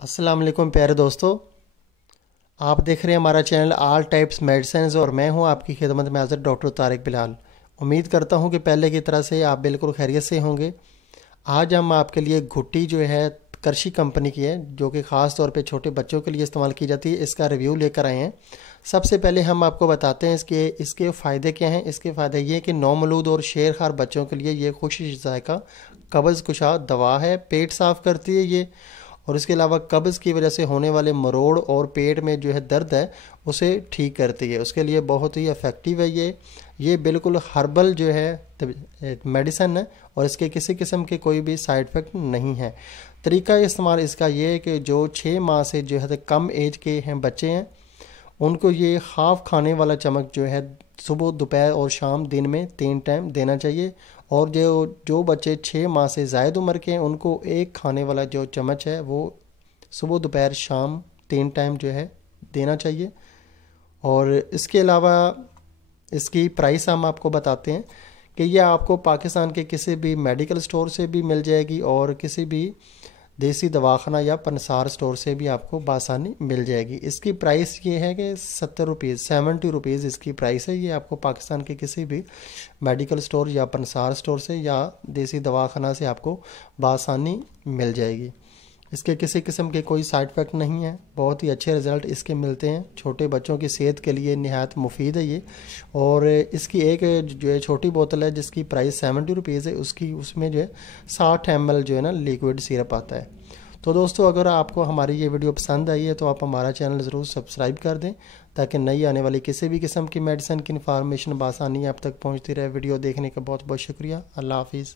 अस्सलाम वालेकुम प्यारे दोस्तों, आप देख रहे हैं हमारा चैनल ऑल टाइप्स मेडिसिन्स और मैं हूं आपकी खिदमत में हाज़िर डॉक्टर तारिक बिलाल। उम्मीद करता हूं कि पहले की तरह से आप बिल्कुल खैरियत से होंगे। आज हम आपके लिए घुट्टी जो है करशी कंपनी की है, जो कि ख़ास तौर पे छोटे बच्चों के लिए इस्तेमाल की जाती है, इसका रिव्यू लेकर आए हैं। सबसे पहले हम आपको बताते हैं इसके फ़ायदे क्या हैं। इसके फ़ायदे ये हैं कि नौमौलूद और शेरखार बच्चों के लिए ये खुश ज़ायक़ा कब्ज़ कुशा दवा है, पेट साफ़ करती है ये। और इसके अलावा कब्ज़ की वजह से होने वाले मरोड़ और पेट में जो है दर्द है उसे ठीक करती है, उसके लिए बहुत ही इफ़ेक्टिव है ये बिल्कुल हर्बल जो है मेडिसन है और इसके किसी किस्म के कोई भी साइड इफ़ेक्ट नहीं है। तरीका इस्तेमाल इसका ये है कि जो 6 माह से जो है कम एज के हैं बच्चे हैं, उनको ये हाफ़ खाने वाला चम्मच जो है सुबह दोपहर और शाम दिन में 3 टाइम देना चाहिए। और जो बच्चे 6 माह से ज़ायद उम्र के हैं, उनको एक खाने वाला जो चम्मच है वो सुबह दोपहर शाम 3 टाइम जो है देना चाहिए। और इसके अलावा इसकी प्राइस हम आपको बताते हैं कि यह आपको पाकिस्तान के किसी भी मेडिकल स्टोर से भी मिल जाएगी और किसी भी देसी दवाखाना या पंसार स्टोर से भी आपको बासानी मिल जाएगी। इसकी प्राइस ये है कि 70 रुपीज़ इसकी प्राइस है। ये आपको पाकिस्तान के किसी भी मेडिकल स्टोर या पंसार स्टोर से या देसी दवाखाना से आपको बासानी मिल जाएगी। इसके किसी किस्म के कोई साइड इफ़ेक्ट नहीं है, बहुत ही अच्छे रिज़ल्ट इसके मिलते हैं। छोटे बच्चों की सेहत के लिए निहायत मुफीद है ये। और इसकी एक जो है छोटी बोतल है जिसकी प्राइस 70 रुपीज़ है, उसमें जो है 60 ml जो है ना लिक्विड सिरप आता है। तो दोस्तों, अगर आपको हमारी ये वीडियो पसंद आई है तो आप हमारा चैनल ज़रूर सब्सक्राइब कर दें ताकि नई आने वाली किसी भी किस्म की मेडिसिन की इन्फॉर्मेशन बआसानी आप तक पहुँचती रहे। वीडियो देखने का बहुत बहुत शुक्रिया। अल्लाह हाफिज़।